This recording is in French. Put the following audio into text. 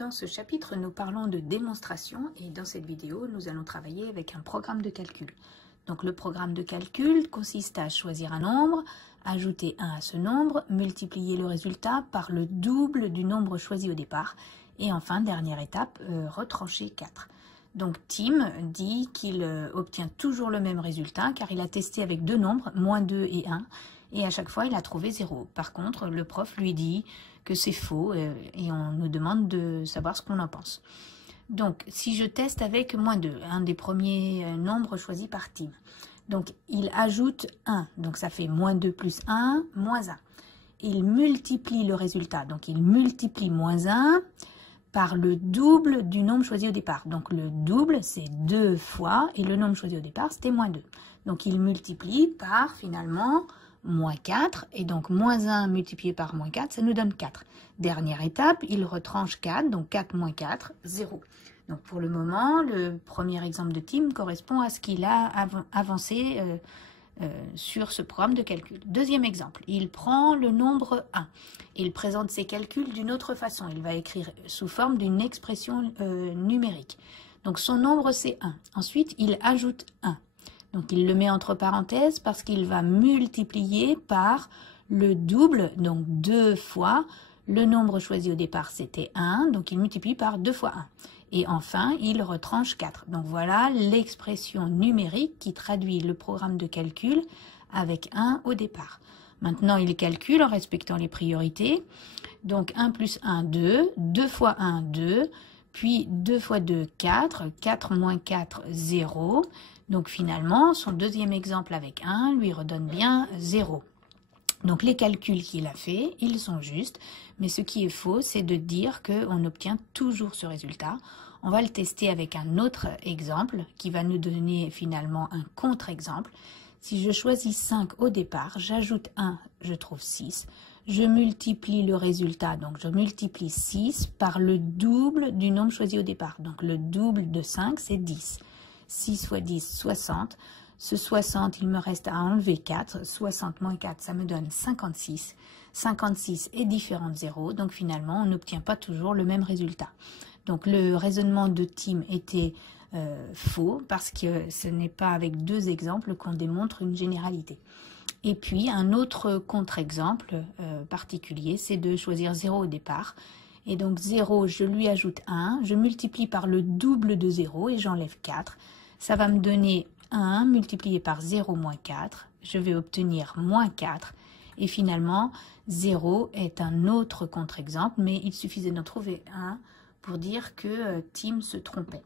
Dans ce chapitre, nous parlons de démonstration et dans cette vidéo, nous allons travailler avec un programme de calcul. Donc le programme de calcul consiste à choisir un nombre, ajouter 1 à ce nombre, multiplier le résultat par le double du nombre choisi au départ et enfin, dernière étape, retrancher 4. Donc Tim dit qu'il obtient toujours le même résultat car il a testé avec deux nombres, moins 2 et 1, et à chaque fois il a trouvé 0. Par contre, le prof lui dit que c'est faux et on nous demande de savoir ce qu'on en pense. Donc, si je teste avec moins 2, un des premiers nombres choisis par Tim. Donc, il ajoute 1, donc ça fait moins 2 plus 1, moins 1. Il multiplie le résultat, donc il multiplie moins 1 par le double du nombre choisi au départ. Donc, le double, c'est 2 fois, et le nombre choisi au départ, c'était moins 2. Donc, il multiplie par, finalement, moins 4, et donc moins 1 multiplié par moins 4, ça nous donne 4. Dernière étape, il retranche 4, donc 4 moins 4, 0. Donc pour le moment, le premier exemple de Tim correspond à ce qu'il a avancé sur ce programme de calcul. Deuxième exemple, il prend le nombre 1. Il présente ses calculs d'une autre façon. Il va écrire sous forme d'une expression numérique. Donc son nombre c'est 1. Ensuite, il ajoute 1. Donc, il le met entre parenthèses parce qu'il va multiplier par le double, donc 2 fois. Le nombre choisi au départ, c'était 1, donc il multiplie par 2 fois 1. Et enfin, il retranche 4. Donc, voilà l'expression numérique qui traduit le programme de calcul avec 1 au départ. Maintenant, il calcule en respectant les priorités. Donc, 1 plus 1, 2. 2 fois 1, 2. Puis 2 fois 2, 4. 4 moins 4, 0. Donc finalement, son deuxième exemple avec 1 lui redonne bien 0. Donc les calculs qu'il a fait, ils sont justes, mais ce qui est faux, c'est de dire qu'on obtient toujours ce résultat. On va le tester avec un autre exemple qui va nous donner finalement un contre-exemple. Si je choisis 5 au départ, j'ajoute 1, je trouve 6. Je multiplie le résultat, donc je multiplie 6 par le double du nombre choisi au départ. Donc le double de 5, c'est 10. 6 fois 10, 60. Ce 60, il me reste à enlever 4. 60 moins 4, ça me donne 56. 56 est différent de 0, donc finalement, on n'obtient pas toujours le même résultat. Donc le raisonnement de Tim était faux, parce que ce n'est pas avec deux exemples qu'on démontre une généralité. Et puis, un autre contre-exemple particulier, c'est de choisir 0 au départ. Et donc 0, je lui ajoute 1, je multiplie par le double de 0 et j'enlève 4. Ça va me donner 1 multiplié par 0 moins 4. Je vais obtenir moins 4. Et finalement, 0 est un autre contre-exemple, mais il suffisait d'en trouver un pour dire que Tim se trompait.